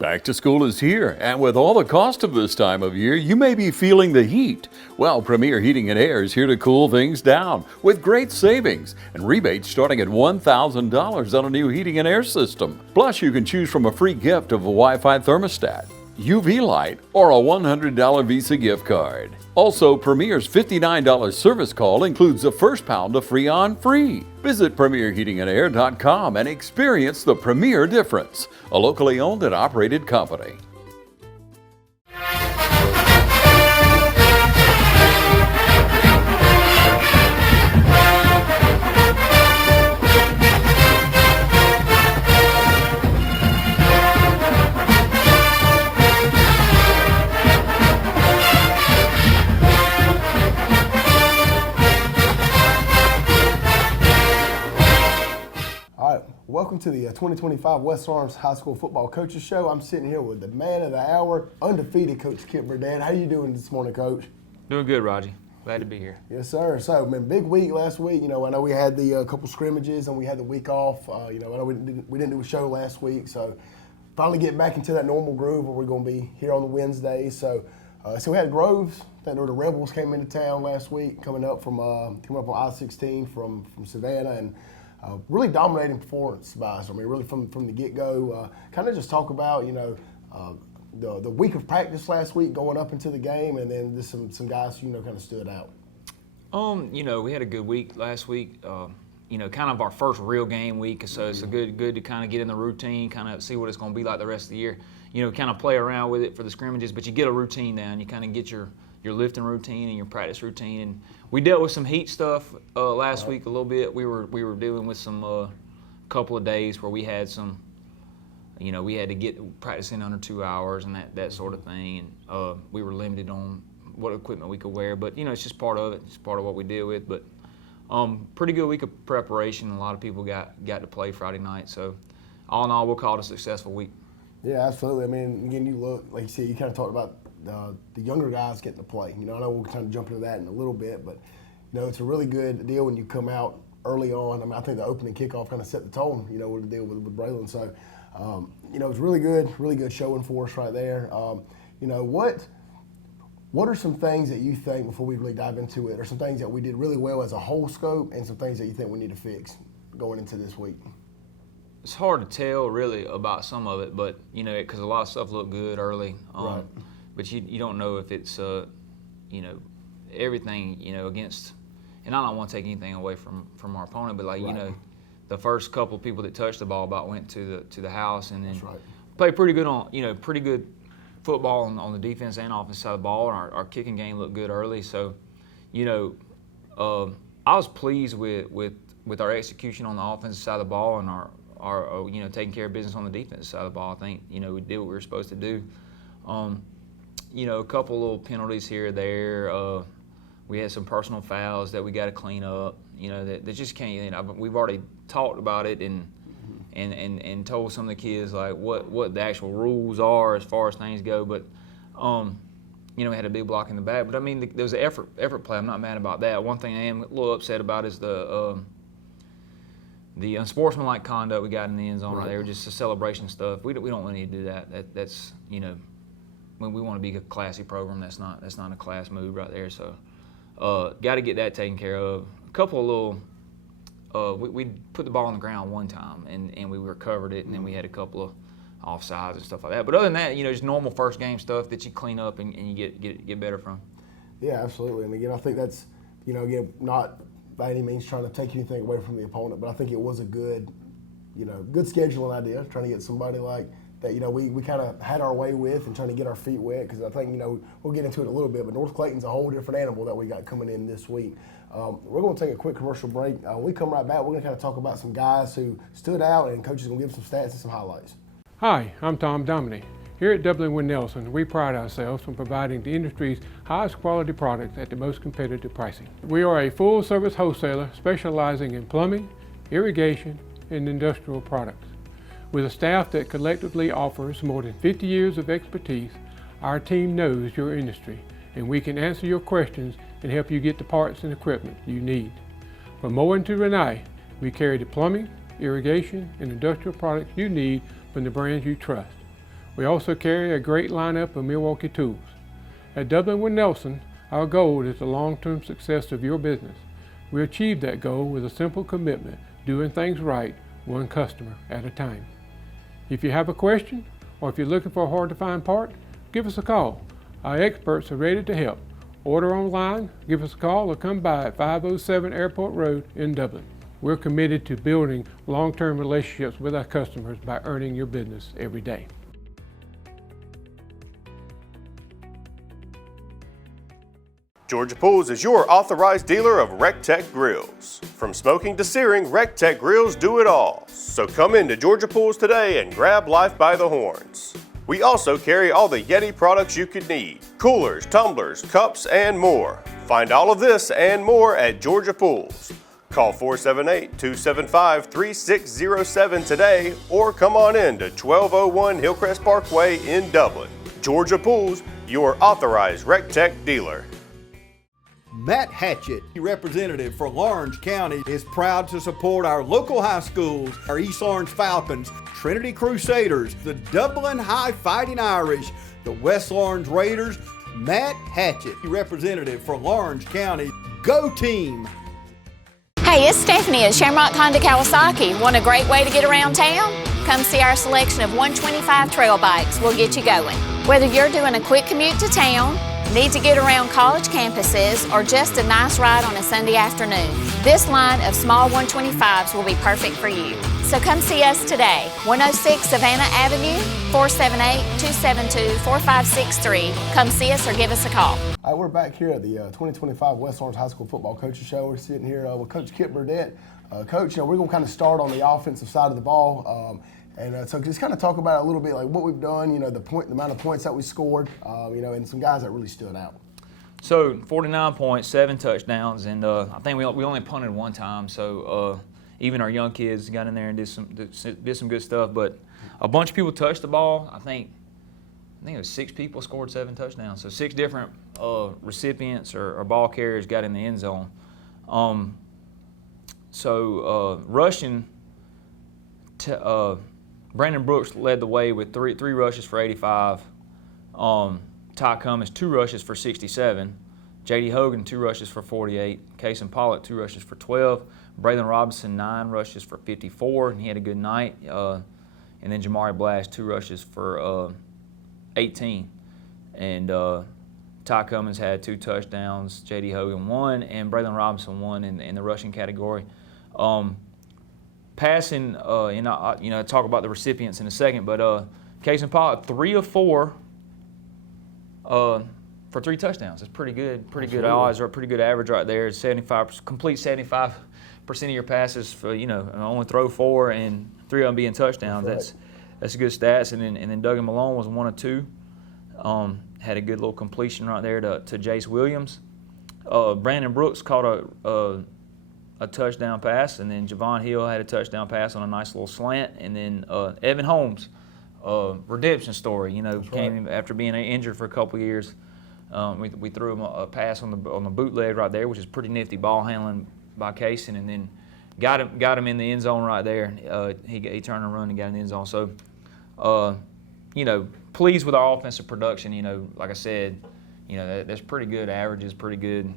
Back to school is here, and with all the cost of this time of year, you may be feeling the heat. Well, Premier Heating and Air is here to cool things down with great savings and rebates starting at $1,000 on a new heating and air system. Plus, you can choose from a free gift of a Wi-Fi thermostat, UV light, or a $100 Visa gift card. Also, Premier's $59 service call includes the first pound of Freon free. Visit PremierHeatingandAir.com and experience the Premier difference, a locally owned and operated company. Welcome to the 2025 West Orange High School Football Coaches Show. I'm sitting here with the man of the hour, undefeated Coach Kip Burdett. How you doing this morning, Coach? Doing good, Raji. Glad to be here. Yes, sir. So, man, big week last week. I know we had the couple scrimmages and we had the week off. I know we didn't do a show last week, so finally getting back into that normal groove where we're going to be here on the Wednesday. So we had Groves. I think the Rebels came into town last week, coming up on I-16 from Savannah, and really dominating performance by us. I mean, really from the get-go. Kind of just talk about, the week of practice last week going up into the game, and then just some guys, kind of stood out. We had a good week last week. Kind of our first real game week, so it's good to kind of get in the routine, kind of see what it's going to be like the rest of the year. Kind of play around with it for the scrimmages, but you get a routine down. You kind of get your lifting routine and your practice routine. And we dealt with some heat stuff last week a little bit. We were dealing with some couple of days where we had some, we had to get practicing under 2 hours and that sort of thing. And we were limited on what equipment we could wear. But, it's just part of it. It's part of what we deal with. But pretty good week of preparation. A lot of people got to play Friday night. So all in all, we'll call it a successful week. Yeah, absolutely. I mean, again, you look, like you said, you kind of talked about the younger guys getting to play. I know we'll kind of jump into that in a little bit, but it's a really good deal when you come out early on. I mean, I think the opening kickoff kind of set the tone, with the deal with Braylon. So, it's really good showing for us right there. What are some things that you think, before we really dive into it, are some things that we did really well as a whole scope, and some things that you think we need to fix going into this week? It's hard to tell really about some of it, but because a lot of stuff looked good early. Right. But you don't know if it's everything against, and I don't want to take anything away from our opponent, but right. The first couple of people that touched the ball about went to the house, and then That's right. played pretty good on pretty good football on the defense and offense side of the ball, and our kicking game looked good early. So I was pleased with our execution on the offensive side of the ball, and our taking care of business on the defensive side of the ball. I think we did what we were supposed to do. A couple little penalties here or there. We had some personal fouls that we got to clean up. That just can't. We've already talked about it and told some of the kids what the actual rules are as far as things go. But we had a big block in the back. But I mean, there was an effort play. I'm not mad about that. One thing I am a little upset about is the unsportsmanlike conduct we got in the end zone right there. Just the celebration stuff. We don't really need to do that. That's when we want to be a classy program, that's not a class move right there. So, got to get that taken care of. A couple of little, we put the ball on the ground one time and we recovered it, and then we had a couple of offsides and stuff like that. But other than that, just normal first game stuff that you clean up and you get better from. Yeah, absolutely. And again, I think that's, again, not by any means trying to take anything away from the opponent, but I think it was a good scheduling idea, trying to get somebody like that, we kind of had our way with, and trying to get our feet wet, because I think, we'll get into it a little bit, but North Clayton's a whole different animal that we got coming in this week. We're going to take a quick commercial break. When we come right back, we're going to kind of talk about some guys who stood out, and Coach is going to give some stats and some highlights. Hi, I'm Tom Dominy. Here at W. Nelson, we pride ourselves on providing the industry's highest quality products at the most competitive pricing. We are a full-service wholesaler specializing in plumbing, irrigation, and industrial products. With a staff that collectively offers more than 50 years of expertise, our team knows your industry, and we can answer your questions and help you get the parts and equipment you need. From mowing to Renee, we carry the plumbing, irrigation, and industrial products you need from the brands you trust. We also carry a great lineup of Milwaukee tools. At Dublin with Nelson, our goal is the long-term success of your business. We achieve that goal with a simple commitment, doing things right, one customer at a time. If you have a question, or if you're looking for a hard-to-find part, give us a call. Our experts are ready to help. Order online, give us a call, or come by at 507 Airport Road in Dublin. We're committed to building long-term relationships with our customers by earning your business every day. Georgia Pools is your authorized dealer of RecTech grills. From smoking to searing, RecTech grills do it all. So come into Georgia Pools today and grab life by the horns. We also carry all the Yeti products you could need: coolers, tumblers, cups, and more. Find all of this and more at Georgia Pools. Call 478-275-3607 today or come on in to 1201 Hillcrest Parkway in Dublin. Georgia Pools, your authorized RecTech dealer. Matt Hatchett, representative for Lawrence County, is proud to support our local high schools, our East Lawrence Falcons, Trinity Crusaders, the Dublin High Fighting Irish, the West Lawrence Raiders. Matt Hatchett, representative for Lawrence County. Go team! Hey, it's Stephanie at Shamrock Honda Kawasaki. Want a great way to get around town? Come see our selection of 125 trail bikes. We'll get you going. Whether you're doing a quick commute to town, need to get around college campuses, or just a nice ride on a Sunday afternoon, this line of small 125s will be perfect for you. So come see us today, 106 Savannah Avenue, 478-272-4563. Come see us or give us a call. All right, we're back here at the 2025 West Lawrence High School Football Coaches Show. We're sitting here with Coach Kip Burdett. Coach, we're going to kind of start on the offensive side of the ball. So just kind of talk about it a little bit, like what we've done, the amount of points that we scored, and some guys that really stood out. So 49 points, 7 touchdowns, and I think we only punted one time. So even our young kids got in there and did some good stuff. But a bunch of people touched the ball. I think it was 6 people scored 7 touchdowns. So 6 different recipients or ball carriers got in the end zone. Rushing. Brandon Brooks led the way with three rushes for 85. Ty Cummins, 2 rushes for 67. J.D. Hogan, 2 rushes for 48. Kason Pollock, 2 rushes for 12. Braylon Robinson, 9 rushes for 54, and he had a good night. And then Jamari Blast, 2 rushes for 18. And Ty Cummins had 2 touchdowns. J.D. Hogan 1, and Braylon Robinson 1 in the rushing category. Passing, talk about the recipients in a second, but Kason Pollock, 3 of 4 for 3 touchdowns. That's pretty good. Pretty good odds, or a pretty good average right there. 75%, complete 75% of your passes for only throw 4 and 3 of them being touchdowns. That's good stats. And then Duggan Malone was 1 of 2. Had a good little completion right there to Jace Williams. Brandon Brooks caught a touchdown pass, and then Javon Hill had a touchdown pass on a nice little slant, and then Evan Holmes, redemption story. Came after being injured for a couple of years. We threw him a pass on the bootleg right there, which is pretty nifty ball handling by Kaysen, and then got him in the end zone right there. He turned and run and got in the end zone. So, pleased with our offensive production. Like I said, that's pretty good averages, pretty good.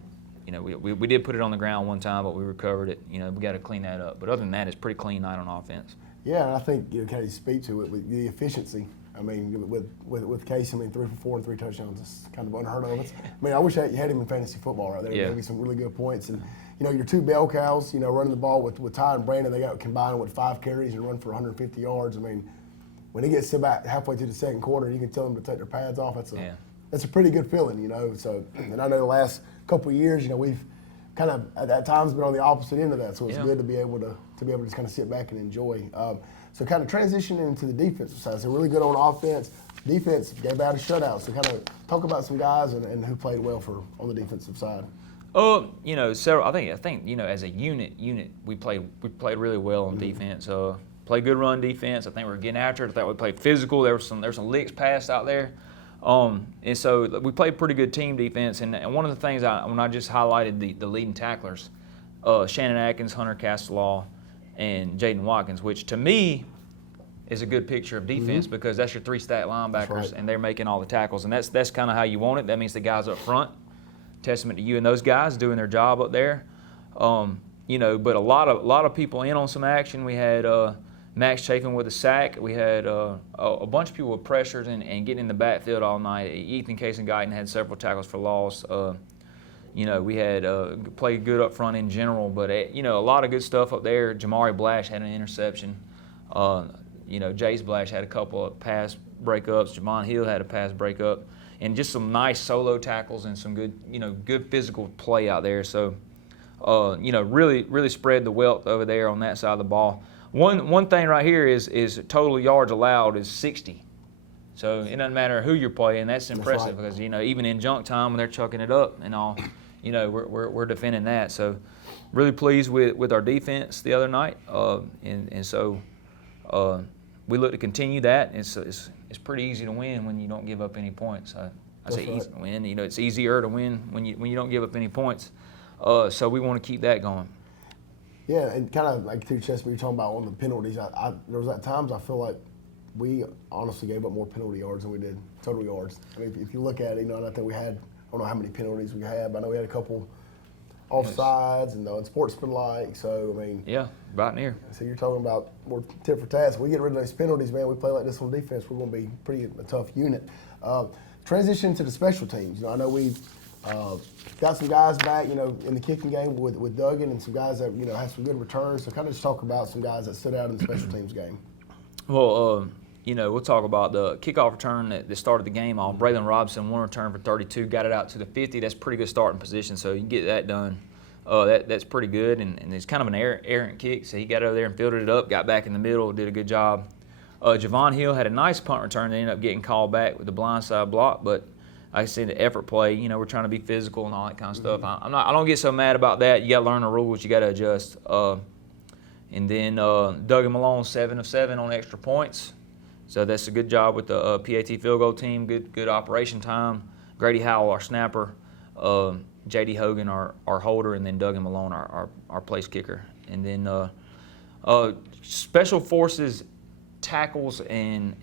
We did put it on the ground one time, but we recovered it. We got to clean that up. But other than that, it's a pretty clean night on offense. Yeah, and I think kind of speak to it with the efficiency. With Case, 3 for 4 and 3 touchdowns is kind of unheard of. I wish you had him in fantasy football right there. Yeah. Maybe some really good points. And your 2 bell cows, running the ball with Ty and Brandon, they got combined with 5 carries and run for 150 yards. When it gets to about halfway through the second quarter, you can tell them to take their pads off. That's a pretty good feeling, So, and I know the last couple of years, we've kind of at times been on the opposite end of that. So it's good to be able to just kind of sit back and enjoy. So kind of transitioning into the defensive side. So really good on offense. Defense gave out a shutout. So kind of talk about some guys and who played well on the defensive side. Several. I think as a unit, we played really well on defense. Played good run defense. I think we were getting after it. I thought we played physical. There were some licks passed out there. And so we played pretty good team defense. And one of the things when I just highlighted the leading tacklers, Shannon Atkins, Hunter Castelaw, and Jaden Watkins, which to me, is a good picture of defense because that's your 3 stack linebackers right. and they're making all the tackles, and that's kind of how you want it. That means the guys up front, testament to you and those guys doing their job up there. You know, but a lot of people in on some action. We had Max Chafin with a sack. We had a bunch of people with pressures and getting in the backfield all night. Ethan Case-Guyton had several tackles for loss. You know, we had played good up front in general, but you know, a lot of good stuff up there. Jamari Blash had an interception. You know, Jace Blash had a couple of pass breakups. Javon Hill had a pass breakup, and just some nice solo tackles and some good, you know, good physical play out there. So, you know, really spread the wealth over there on that side of the ball. One thing right here is total yards allowed is 60. So it doesn't matter who you're playing. That's impressive because, you know, even in junk time when they're chucking it up and all, you know, we're defending that. So really pleased with our defense the other night, and so we look to continue that. It's pretty easy to win when you don't give up any points. I say easy to win. You know, it's easier to win when you don't give up any points. So we want to keep that going. Yeah, and kind of like through chess, you're talking about on the penalties. There was at times I feel like we honestly gave up more penalty yards than we did total yards. I mean, if you look at it, you know, and I think we had, I don't know how many penalties we had, but I know we had a couple offsides and unsportsmanlike. So, I mean. Yeah, right near. So you're talking about more tit for tat. We get rid of those penalties, man. We play like this on defense, we're going to be a tough unit. Transition to the special teams. You know, I know we got some guys back, you know, in the kicking game with Duggan and some guys that, you know, had some good returns. So kind of just talk about some guys that stood out in the special teams game. Well, you know, we'll talk about the kickoff return that started the game off. Braylon Robinson, 1 return for 32, got it out to the 50. That's pretty good starting position, so you can get that done. That's pretty good, and it's kind of an errant kick, so he got over there and fielded it up, got back in the middle, did a good job. Javon Hill had a nice punt return that ended up getting called back with the blindside block, but like I said, the effort play, you know, we're trying to be physical and all that kind of stuff. I don't get so mad about that. You got to learn the rules. You got to adjust. And then Duggan Malone, 7 of 7 on extra points. So that's a good job with the PAT field goal team. Good operation time. Grady Howell, our snapper. J.D. Hogan, our holder, and then Duggan Malone, our place kicker. And then special forces tackles and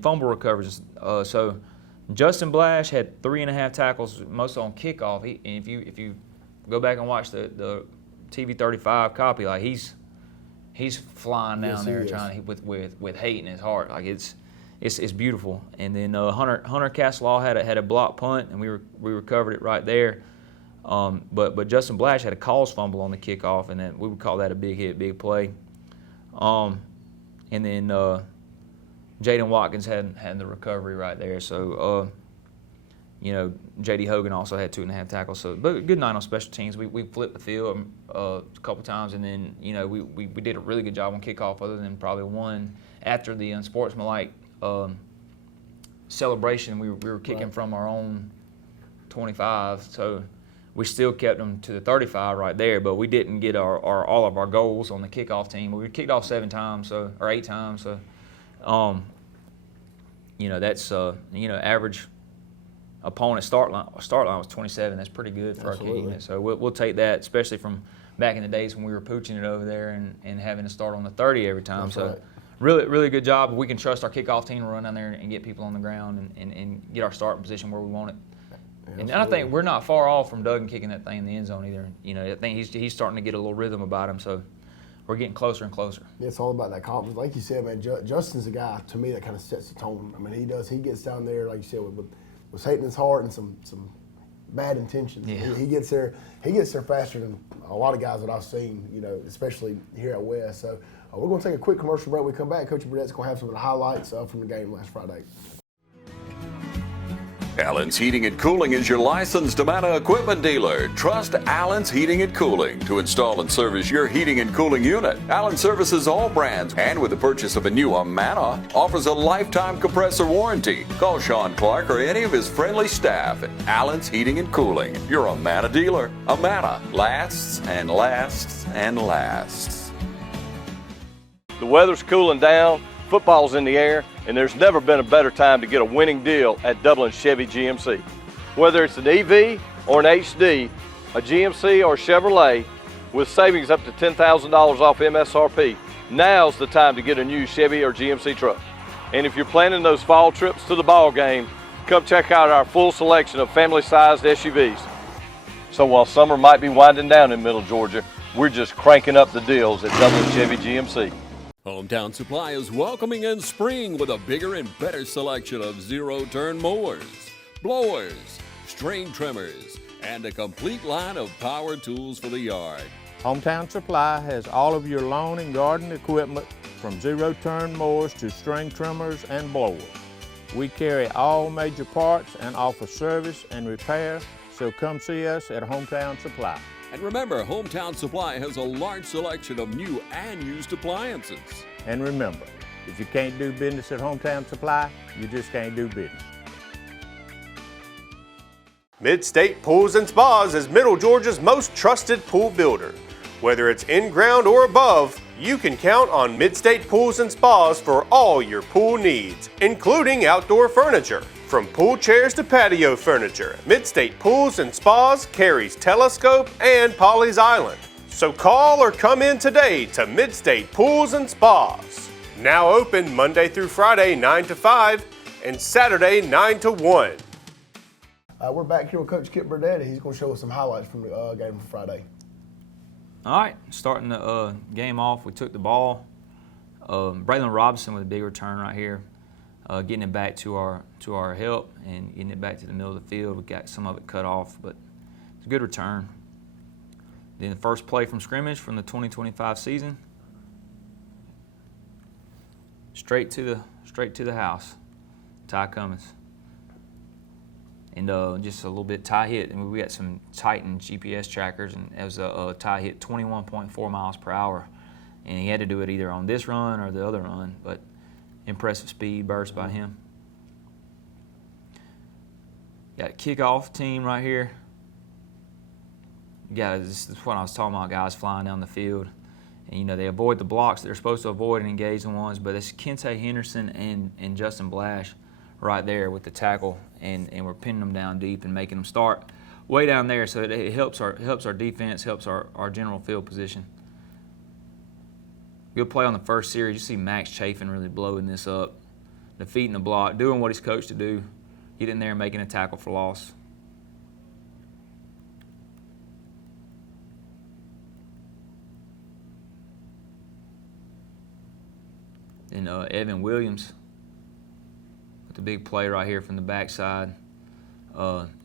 fumble recoveries. So Justin Blash had 3.5 tackles, most on kickoff. And if you go back and watch the TV 35 copy, like he's flying down there trying with hate in his heart. Like it's beautiful. And then Hunter Castlaw had a block punt, and we recovered it right there. But Justin Blash had a cause fumble on the kickoff, and then we would call that a big hit, big play. And then Jaden Watkins had the recovery right there. So you know, J.D. Hogan also had 2.5 tackles. So but good night on special teams. We flipped the field a couple times, and then, you know, we did a really good job on kickoff, other than probably one after the unsportsmanlike celebration. We were kicking from our own 25, so we still kept them to the 35 right there, but we didn't get all of our goals on the kickoff team. We kicked off 7 times, or 8 times. So, you know, that's you know, average opponent start line was 27. That's pretty good for Absolutely. our kicking. So we'll take that, especially from back in the days when we were pooching it over there and having to start on the 30 every time. That's so right. really good job. We can trust our kickoff team to run down there and get people on the ground and get our starting position where we want it. Yeah, and I think we're not far off from Duggan kicking that thing in the end zone either. You know, I think he's starting to get a little rhythm about him. So we're getting closer and closer. Yeah, it's all about that confidence. Like you said, man, Justin's a guy, to me, that kind of sets the tone. I mean, he gets down there, like you said, with hate in his heart and some bad intentions. Yeah. He gets there faster than a lot of guys that I've seen, you know, especially here at West. So we're going to take a quick commercial break. When we come back, Coach Burdett's going to have some of the highlights from the game last Friday. Allen's Heating and Cooling is your licensed Amana equipment dealer. Trust Allen's Heating and Cooling to install and service your heating and cooling unit. Allen services all brands, and with the purchase of a new Amana, offers a lifetime compressor warranty. Call Sean Clark or any of his friendly staff at Allen's Heating and Cooling, your Amana dealer. Amana lasts and lasts and lasts. The weather's cooling down, football's in the air, and there's never been a better time to get a winning deal at Dublin Chevy GMC. Whether it's an EV or an HD, a GMC or Chevrolet, with savings up to $10,000 off MSRP, now's the time to get a new Chevy or GMC truck. And if you're planning those fall trips to the ball game, come check out our full selection of family-sized SUVs. So while summer might be winding down in Middle Georgia, we're just cranking up the deals at Dublin Chevy GMC. Hometown Supply is welcoming in spring with a bigger and better selection of zero-turn mowers, blowers, string trimmers, and a complete line of power tools for the yard. Hometown Supply has all of your lawn and garden equipment from zero-turn mowers to string trimmers and blowers. We carry all major parts and offer service and repair, so come see us at Hometown Supply. And remember, Hometown Supply has a large selection of new and used appliances. And remember, if you can't do business at Hometown Supply, you just can't do business. Mid-State Pools and Spas is Middle Georgia's most trusted pool builder. Whether it's in-ground or above, you can count on Mid-State Pools and Spas for all your pool needs, including outdoor furniture. From pool chairs to patio furniture, Mid-State Pools and Spas carries Telescope and Polly's Island. So call or come in today to Mid-State Pools and Spas. Now open Monday through Friday 9 to 5 and Saturday 9 to 1. We're back here with Coach Kip Burdett. He's going to show us some highlights from the game from Friday. All right, starting the game off, we took the ball. Braylon Robinson with a big return right here, getting it back to our help and getting it back to the middle of the field. We got some of it cut off, but it's a good return. Then the first play from scrimmage from the 2025 season, straight to the house, Ty Cummins. And just a little bit, Ty hit, and we got some Titan GPS trackers, and it was Ty hit 21.4 miles per hour. And he had to do it either on this run or the other run, but impressive speed burst by him. Got a kickoff team right here. This is what I was talking about, guys flying down the field. And, you know, they avoid the blocks that they're supposed to avoid and engage the ones, but it's Kente Henderson and Justin Blash right there with the tackle, and we're pinning them down deep and making them start way down there, so it helps our defense, helps our general field position. Good play on the first series. You see Max Chafin really blowing this up, defeating the block, doing what he's coached to do, getting there and making a tackle for loss. Then Evan Williams, the big play right here from the backside,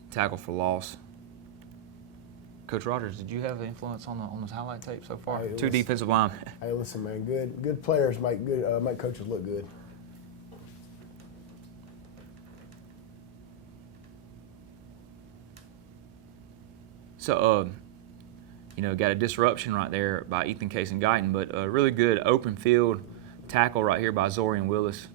tackle for loss. Coach Rogers, did you have influence on this highlight tape so far? Hey, Two defensive linemen. Hey, listen, man, good players make coaches look good. So, you know, got a disruption right there by Ethan Case and Guyton, but a really good open field tackle right here by Zorian Willis.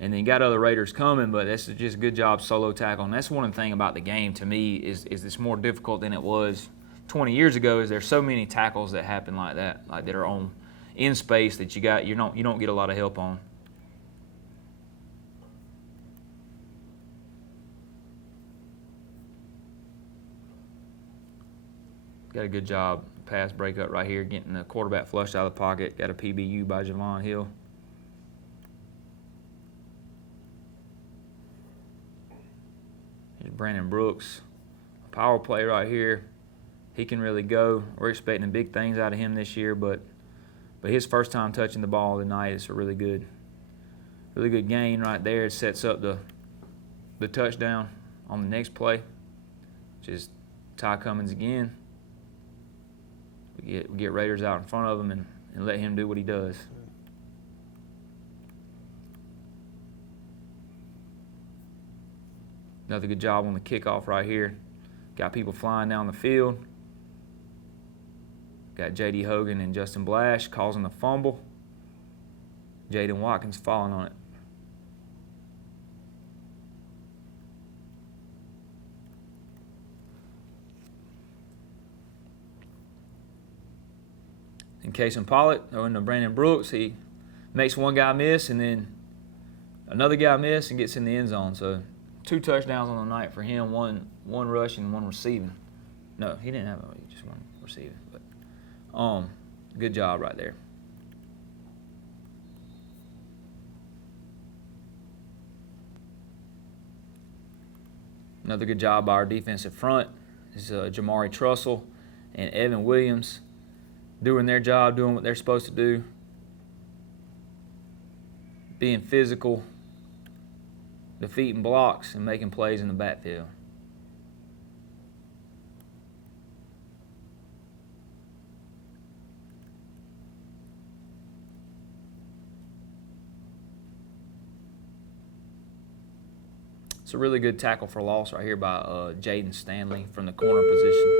And then you got other Raiders coming, but that's just a good job solo tackle. And that's one thing about the game to me is it's more difficult than it was 20 years ago. Is there's so many tackles that happen like that are on in space that you don't get a lot of help on. Got a good job pass breakup right here, getting the quarterback flushed out of the pocket. Got a PBU by Javon Hill. Here's Brandon Brooks. Power play right here. He can really go. We're expecting big things out of him this year, but his first time touching the ball tonight is a really good gain right there. It sets up the touchdown on the next play, which is Ty Cummins again. We get Raiders out in front of him and let him do what he does. Another good job on the kickoff right here. Got people flying down the field. Got J.D. Hogan and Justin Blash causing the fumble. Jaden Watkins falling on it. And Kason Pollitt throwing to Brandon Brooks. He makes one guy miss, and then another guy miss and gets in the end zone. So 2 touchdowns on the night for him, one rushing, 1 receiving. No, he didn't have just 1 receiving, but good job right there. Another good job by our defensive front is Jamari Trussell and Evan Williams doing their job, doing what they're supposed to do, being physical, defeating blocks, and making plays in the backfield. It's a really good tackle for loss right here by Jaden Stanley from the corner position.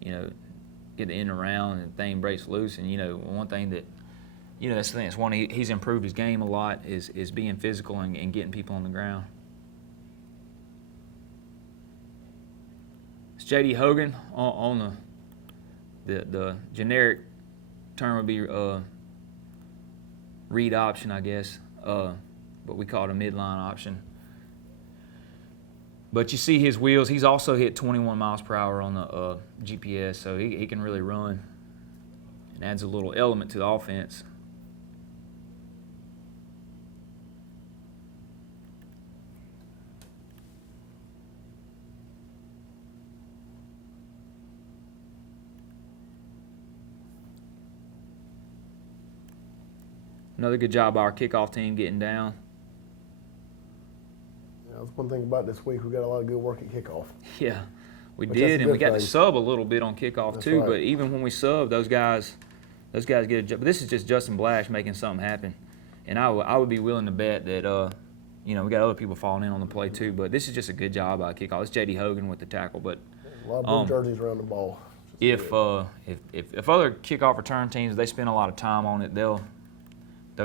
You know, get the end around and the thing breaks loose. And, you know, one thing that, you know, that's the thing. It's one he's improved his game a lot is being physical and getting people on the ground. It's J.D. Hogan on the generic term would be read option, I guess. But we call it a midline option. But you see his wheels. He's also hit 21 miles per hour on the GPS, so he can really run. It adds a little element to the offense. Another good job by our kickoff team getting down. Yeah, that's one thing about this week. We got a lot of good work at kickoff. Yeah, we But that's did, a and we good got to thing. sub a little bit on kickoff That's too. right. But even when we sub, those guys get a job. But this is just Justin Blash making something happen, and I would be willing to bet that you know, we got other people falling in on the play too. But this is just a good job by kickoff. It's J.D. Hogan with the tackle, but. A lot of blue jerseys around the ball. If other kickoff return teams, they spend a lot of time on it, they'll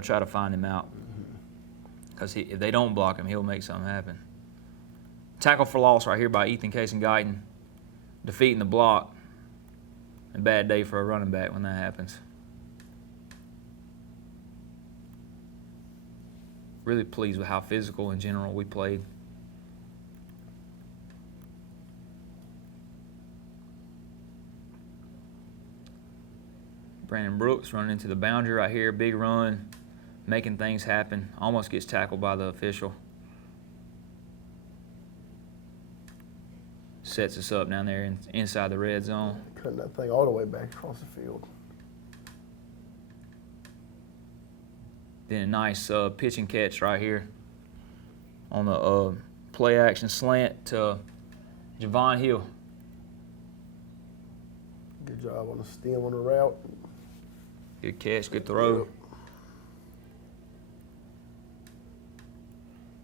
try to find him out. Because if they don't block him, he'll make something happen. Tackle for loss right here by Ethan Case and Guyton, defeating the block. A bad day for a running back when that happens. Really pleased with how physical in general we played. Brandon Brooks running into the boundary right here, big run, making things happen. Almost gets tackled by the official. Sets us up down there inside the red zone. Cutting that thing all the way back across the field. Then a nice pitch and catch right here on the play action slant to Javon Hill. Good job on the stem on the route. Good catch, good throw.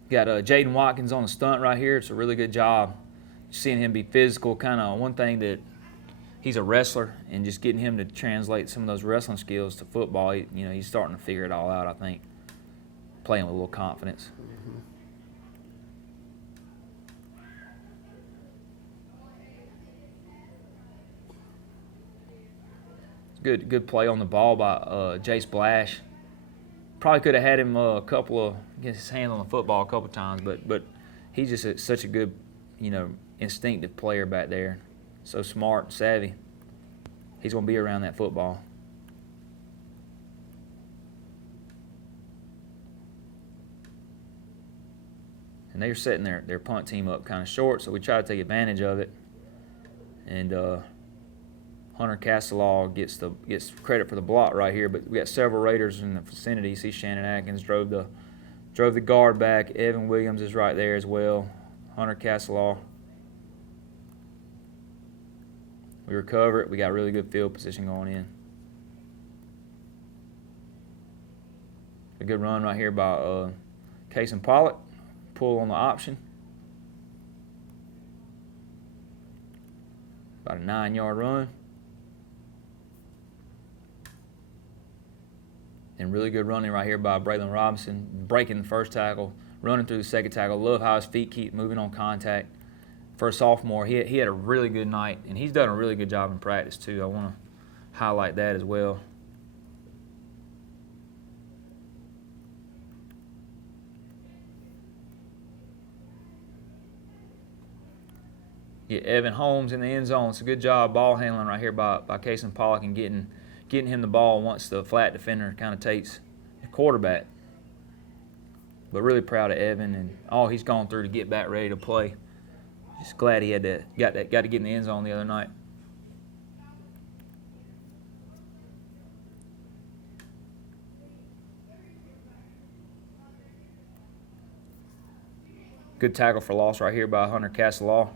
Yep. Got Jaden Watkins on the stunt right here. It's a really good job. Seeing him be physical, kind of one thing that he's a wrestler, and just getting him to translate some of those wrestling skills to football, you know, he's starting to figure it all out, I think. Playing with a little confidence. Good play on the ball by Jace Blash. Probably could have had him get his hand on the football a couple times, but he's just such a good, you know, instinctive player back there. So smart and savvy. He's going to be around that football. And they're setting their punt team up kind of short, so we try to take advantage of it. And Hunter Castelaw gets credit for the block right here, but we got several Raiders in the vicinity. You see Shannon Atkins drove the guard back. Evan Williams is right there as well. Hunter Castelaw. We recover it. We got really good field position going in. A good run right here by Case and Pollock. Pull on the option. About a 9-yard run. And really good running right here by Braylon Robinson, breaking the first tackle, running through the second tackle. Love how his feet keep moving on contact. For a sophomore, he had a really good night, and he's done a really good job in practice too. I want to highlight that as well. Yeah, Evan Holmes in the end zone. It's a good job ball handling right here by Kason Pollock and getting him the ball once the flat defender kind of takes the quarterback. but really proud of Evan and all he's gone through to get back ready to play. Just glad he had got to get in the end zone the other night. Good tackle for loss right here by Hunter Castelaw.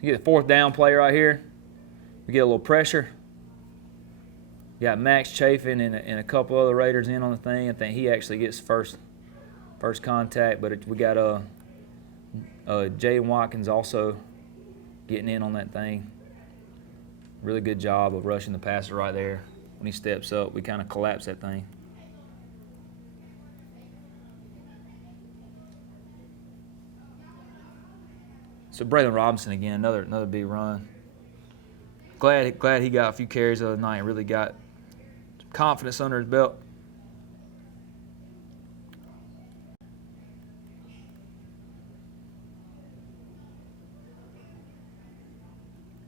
You get the fourth down play right here. We get a little pressure. Got Max Chafin and a couple other Raiders in on the thing. I think he actually gets first contact, but we got Jaden Watkins also getting in on that thing. Really good job of rushing the passer right there. When he steps up, we kind of collapse that thing. So Braylon Robinson again, another big run. Glad he got a few carries the other night and really got some confidence under his belt.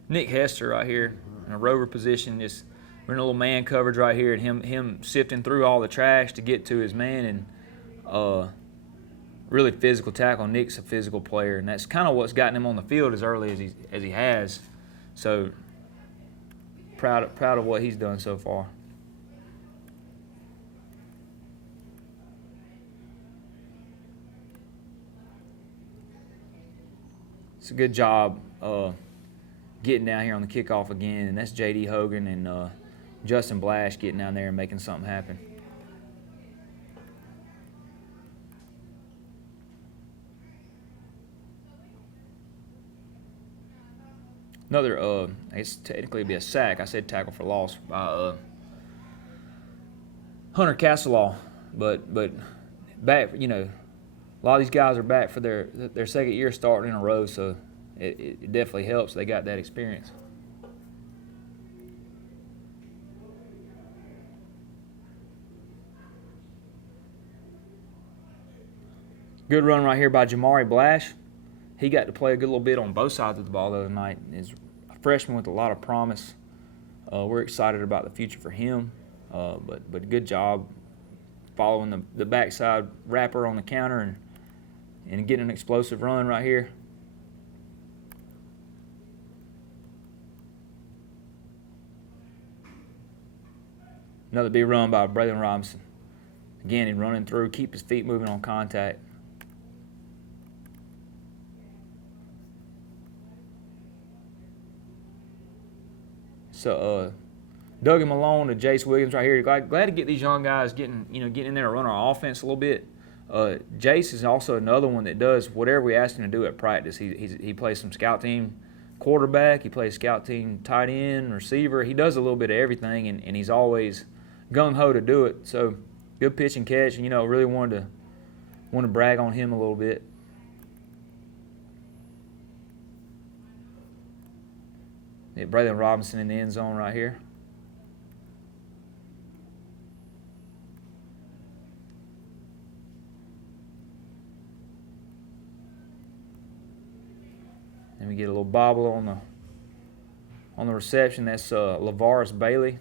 Nick Hester right here in a rover position, just we're in a little man coverage right here, and him sifting through all the trash to get to his man, and really physical tackle. Nick's a physical player, and that's kind of what's gotten him on the field as early as he has. So proud of what he's done so far. It's a good job getting down here on the kickoff again, and that's J.D. Hogan and Justin Blash getting down there and making something happen. Another, I guess technically it'd be a sack. I said tackle for loss by Hunter Castelaw, but back, a lot of these guys are back for their second year starting in a row, so it definitely helps. They got that experience. Good run right here by Jamari Blash. He got to play a good little bit on both sides of the ball the other night. He's a freshman with a lot of promise. We're excited about the future for him, but good job following the backside wrapper on the counter and getting an explosive run right here. Another big run by Braylon Robinson. Again, he's running through, keep his feet moving on contact. So Dougie Malone to Jace Williams right here. Glad to get these young guys getting in there and run our offense a little bit. Jace is also another one that does whatever we ask him to do at practice. He plays some scout team quarterback. He plays scout team tight end, receiver. He does a little bit of everything, and he's always gung-ho to do it. So good pitch and catch, and really wanted to brag on him a little bit. Braylon Robinson in the end zone right here. And we get a little bobble on the reception. That's LaVaris Bailey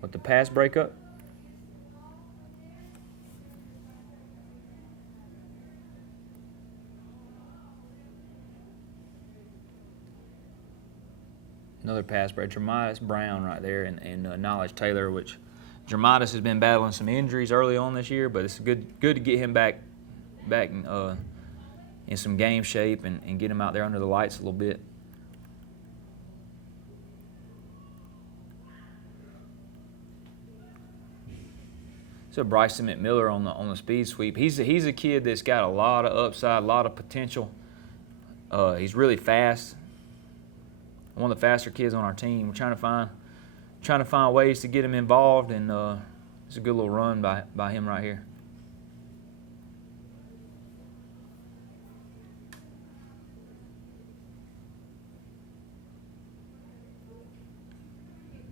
with the pass breakup. Another pass break, Jermitis Brown right there, and Knowledge Taylor, which Jermitis has been battling some injuries early on this year, but it's good to get him back in some game shape and get him out there under the lights a little bit. So Bryson McMiller on the speed sweep. He's a kid that's got a lot of upside, a lot of potential. He's really fast. One of the faster kids on our team. We're trying to find ways to get him involved, and it's a good little run by him right here.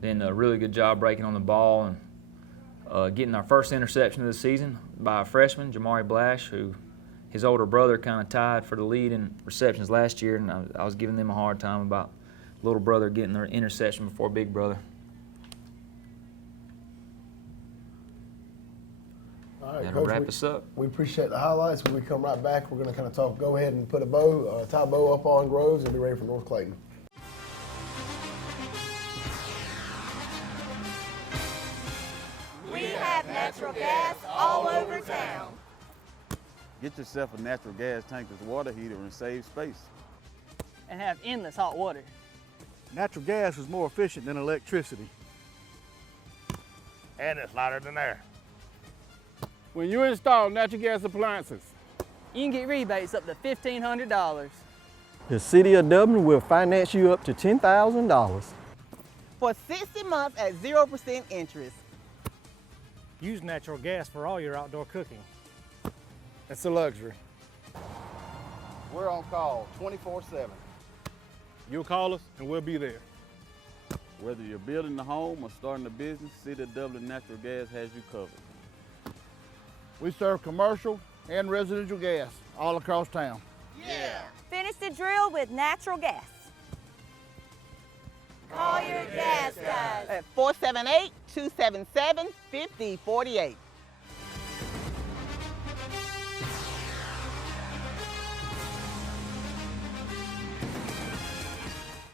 Then a really good job breaking on the ball and getting our first interception of the season by a freshman, Jamari Blash, who his older brother kind of tied for the lead in receptions last year, and I was giving them a hard time about little brother getting their interception before big brother. All right, That'll Coach, wrap us up. We appreciate the highlights. When we come right back, we're going to kind of go ahead and put a bow, tie a bow up on Groves and be ready for North Clayton. We have natural gas all over town. Get yourself a natural gas tankless water heater and save space. And have endless hot water. Natural gas is more efficient than electricity. And it's lighter than air. When you install natural gas appliances, You can get rebates up to $1,500. The City of Dublin will finance you up to $10,000. For 60 months at 0% interest. Use natural gas for all your outdoor cooking. It's a luxury. We're on call 24/7. You'll call us and we'll be there. Whether you're building a home or starting a business, City of Dublin Natural Gas has you covered. We serve commercial and residential gas all across town. Yeah. Finish the drill with natural gas. Call your gas guys. At 478-277-5048.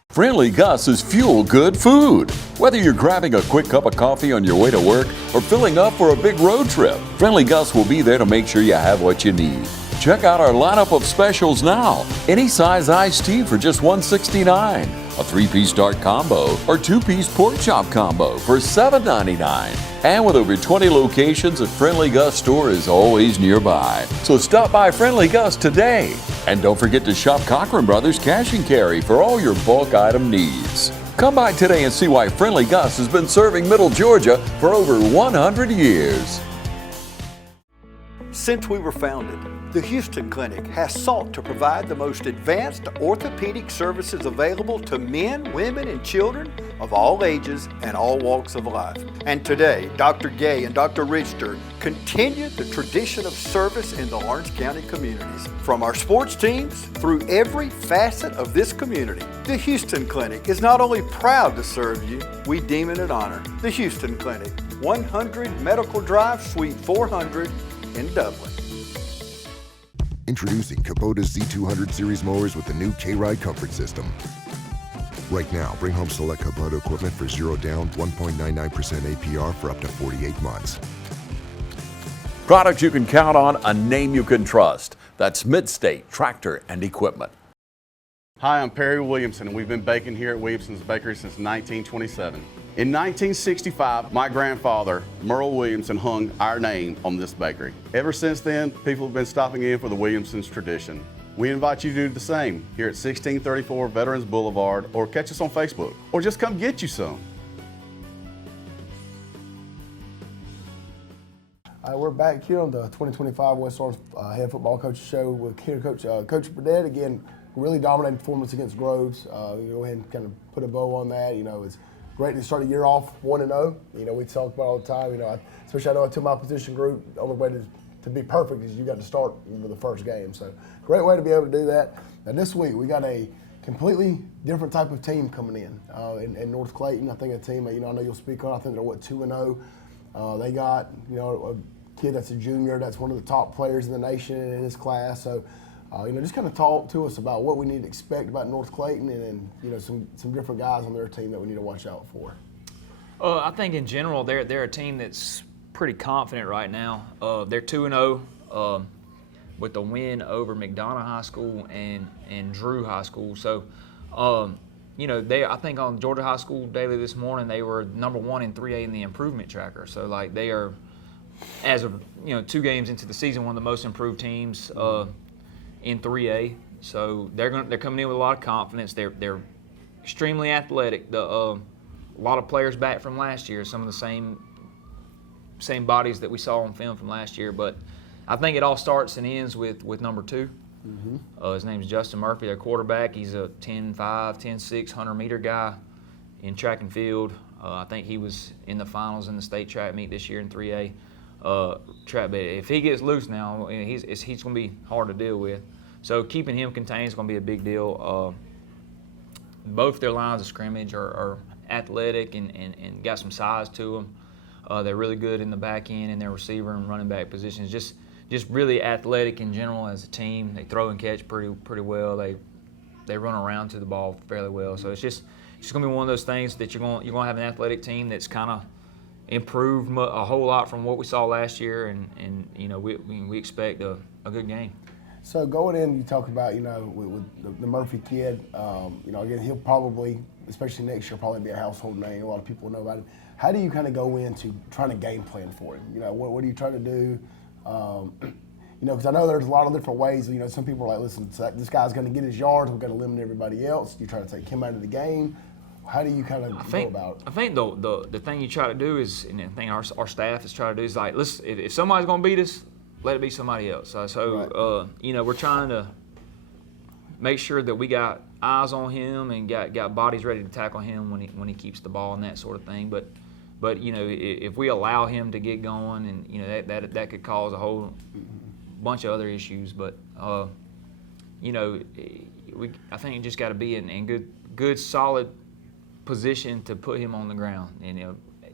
Friendly Gus is fuel good food. Whether you're grabbing a quick cup of coffee on your way to work or filling up for a big road trip, Friendly Gus will be there to make sure you have what you need. Check out our lineup of specials now. Any size iced tea for just $1.69, a 3-piece dark combo or 2-piece pork chop combo for $7.99. And with over 20 locations, a Friendly Gus store is always nearby. So stop by Friendly Gus today. And don't forget to shop Cochran Brothers Cash and Carry for all your bulk item needs. Come by today and see why Friendly Gus has been serving Middle Georgia for over 100 years. Since we were founded, the Houston Clinic has sought to provide the most advanced orthopedic services available to men, women, and children of all ages and all walks of life. And today, Dr. Gay and Dr. Richter continue the tradition of service in the Lawrence County communities. From our sports teams through every facet of this community, the Houston Clinic is not only proud to serve you, we deem it an honor. The Houston Clinic, 100 Medical Drive, Suite 400 in Dublin. Introducing Kubota Z200 series mowers with the new K-Ride comfort system. Right now, bring home select Kubota equipment for 0 down, 1.99% APR for up to 48 months. Products you can count on, a name you can trust. That's Midstate Tractor and Equipment. Hi, I'm Perry Williamson, and we've been baking here at Williamson's Bakery since 1927. In 1965, my grandfather, Merle Williamson, hung our name on this bakery. Ever since then, people have been stopping in for the Williamson's tradition. We invite you to do the same here at 1634 Veterans Boulevard, or catch us on Facebook, or just come get you some. All right, we're back here on the 2025 West Orange Head Football Coaches Show with here Coach Burdett. Again, really dominating performance against Groves. Go ahead and kind of put a bow on that. You know, it's great to start the year off 1-0. You know, we talk about all the time. You know, especially I know to my position group, the only way to be perfect is you got to start with the first game. So great way to be able to do that. Now this week we got a completely different type of team coming in North Clayton. I think a team that, you know, I know you'll speak on. I think they're 2-0. They got, you know, a kid that's a junior that's one of the top players in the nation in his class. So you know, just kind of talk to us about what we need to expect about North Clayton and you know, some different guys on their team that we need to watch out for. I think in general they're a team that's pretty confident right now. They're 2-0 with the win over McDonough High School and Drew High School. So, you know, I think on Georgia High School Daily this morning they were number 1 in 3A in the improvement tracker. So like they are, as of 2 games into the season, one of the most improved teams in 3A. So they're coming in with a lot of confidence. They're extremely athletic. A lot of players back from last year, some of the same bodies that we saw on film from last year. But I think it all starts and ends with number 2. Mm-hmm. His name's Justin Murphy, their quarterback. He's a 10'5", 10'6", 100-meter guy in track and field. I think he was in the finals in the state track meet this year in 3A track. But if he gets loose now, he's going to be hard to deal with. So keeping him contained is going to be a big deal. Both their lines of scrimmage are athletic and got some size to them. They're really good in the back end in their receiver and running back positions. Just really athletic in general as a team. They throw and catch pretty well. They run around to the ball fairly well. So it's just going to be one of those things that you're going to have an athletic team that's kind of improved a whole lot from what we saw last year, and you know, we expect a good game. So going in, you talk about, you know, with the Murphy kid, you know, again, he'll probably, especially next year, probably be a household name. A lot of people know about him. How do you kind of go into trying to game plan for him? You know, what are you trying to do? You know, because I know there's a lot of different ways. You know, some people are like, listen, this guy's going to get his yards. We've got to limit everybody else. You try to take him out of the game. How do you kind of go about it? I think the thing you try to do is, and the thing our staff is trying to do is like, listen, if somebody's going to beat us, let it be somebody else. So you know, we're trying to make sure that we got eyes on him and got bodies ready to tackle him when he keeps the ball and that sort of thing. But you know, if we allow him to get going, and you know that could cause a whole bunch of other issues. But you know, I think you just got to be in good solid position to put him on the ground. And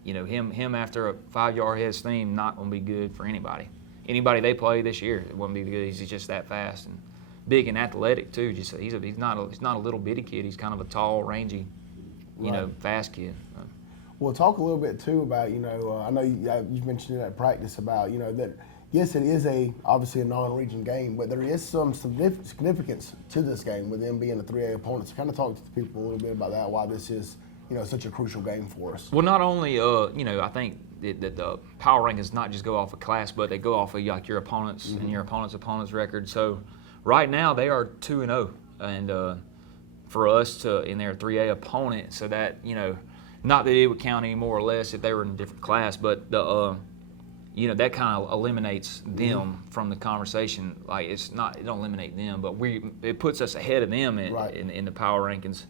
you know him after a 5-yard head steam not going to be good for anybody. Anybody they play this year, it wouldn't be good. He's just that fast and big and athletic too. Just he's not a little bitty kid. He's kind of a tall, rangy, you know, fast kid. Well, talk a little bit too about, you know, I know you mentioned in that practice about, you know, that yes, it is obviously a non-region game, but there is some significance to this game with them being a 3A opponent. So kind of talk to the people a little bit about that, why this is, you know, such a crucial game for us. Well, not only, you know, I think that the power rankings not just go off of class, but they go off of like your opponents and your opponent's record. So right now they are 2-0, and for us in their 3A opponent, so that, you know, not that it would count any more or less if they were in a different class, but you know, that kind of eliminates them from the conversation. Like it don't eliminate them, but it puts us ahead of them in the power rankings.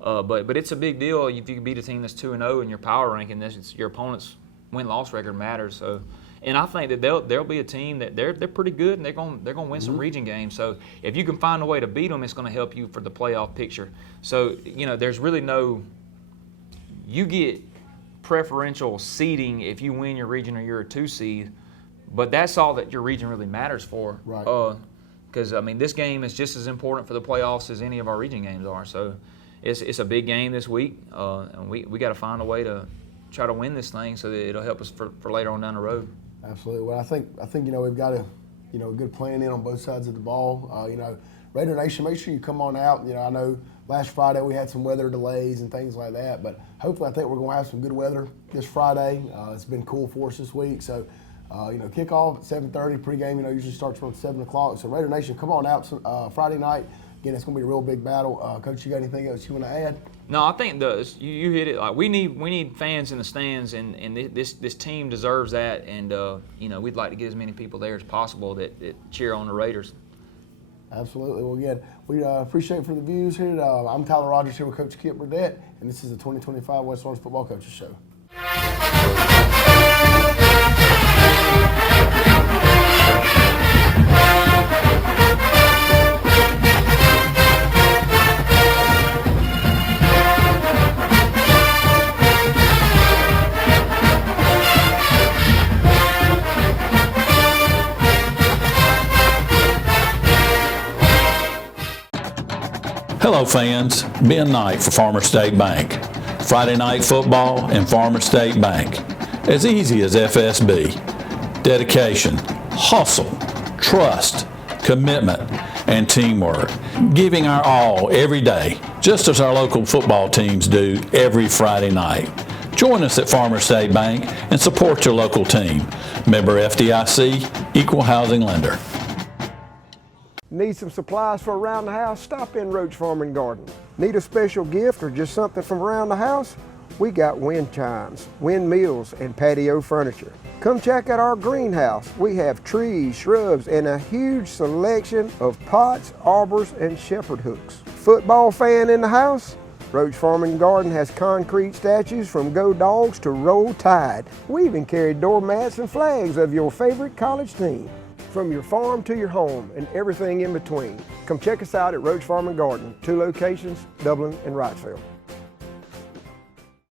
But it's a big deal if you can beat a team that's 2-0 in your power ranking. Your opponent's win-loss record matters. So, and I think that there'll be a team that they're pretty good, and they're going to win some region games. So if you can find a way to beat them, it's going to help you for the playoff picture. So you know, there's really you get preferential seeding if you win your region or you're a 2 seed, but that's all that your region really matters for. Right. Because I mean, this game is just as important for the playoffs as any of our region games are. So it's a big game this week, and we got to find a way to try to win this thing so that it'll help us for later on down the road. Absolutely. Well, I think you know, we've got a good plan in on both sides of the ball. You know, Raider Nation, make sure you come on out. You know, I know last Friday we had some weather delays and things like that, but hopefully I think we're going to have some good weather this Friday. It's been cool for us this week. So, you know, kickoff at 7:30, pregame, you know, usually starts around 7 o'clock. So Raider Nation, come on out Friday night. Again, it's going to be a real big battle. Coach, you got anything else you want to add? No, I think you hit it. Like we need fans in the stands, and this team deserves that. And you know, we'd like to get as many people there as possible that cheer on the Raiders. Absolutely. Well, again, we appreciate for the views here. I'm Tyler Rogers here with Coach Kip Burdett, and this is the 2025 West Orange Football Coaches Show. Hello fans, Ben Knight for Farmer State Bank. Friday night football and Farmer State Bank. As easy as FSB. Dedication, hustle, trust, commitment, and teamwork. Giving our all every day, just as our local football teams do every Friday night. Join us at Farmer State Bank and support your local team. Member FDIC, Equal Housing Lender. Need some supplies for around the house? Stop in Roach Farm and Garden. Need a special gift or just something from around the house? We got wind chimes, windmills, and patio furniture. Come check out our greenhouse. We have trees, shrubs, and a huge selection of pots, arbors, and shepherd hooks. Football fan in the house? Roach Farm and Garden has concrete statues from Go Dogs to Roll Tide. We even carry doormats and flags of your favorite college team. From your farm to your home and everything in between. Come check us out at Roach Farm and Garden, 2 locations, Dublin and Wrightsville.